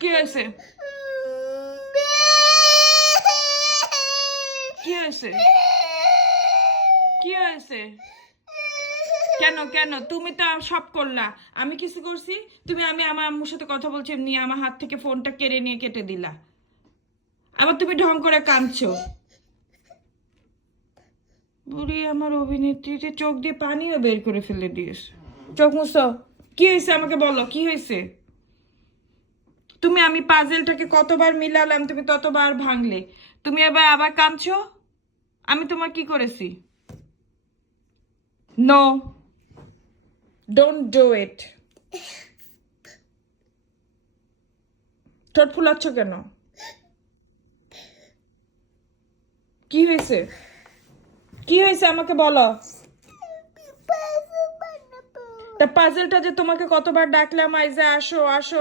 কি হয়েছে? কি হয়েছে? কি হয়েছে? কেন কেন তুমি তো সব করলা, আমি কিছু করছি? তুমি আমার আম্মুর সাথে কথা বলছি এমনি আমার হাত থেকে ফোনটা কেড়ে নিয়ে কেটে দিলা, আবার তুমি ঢং করে কাঁদছো। বুড়ি আমার অভিনেত্রীতে চোখ দিয়ে পানিও বের করে ফেলে দিয়েছে। চোখ মুছো। কি হয়েছে আমাকে বলো, কি হয়েছে? আমি পাজেলটাকে কতবার মিলালাম, তুমি ততবার ভাঙলে। তুমি এবার আবার কাঁদছো। আমি তোমার কি করেছি? No, don't do it. ঠোঁট ফুলাচ্ছ কেন? কি হয়েছে? কি হয়েছে আমাকে বলো। তা পাজেলটা যে তোমাকে কতবার ডাকলাম আইজা আসো আসো।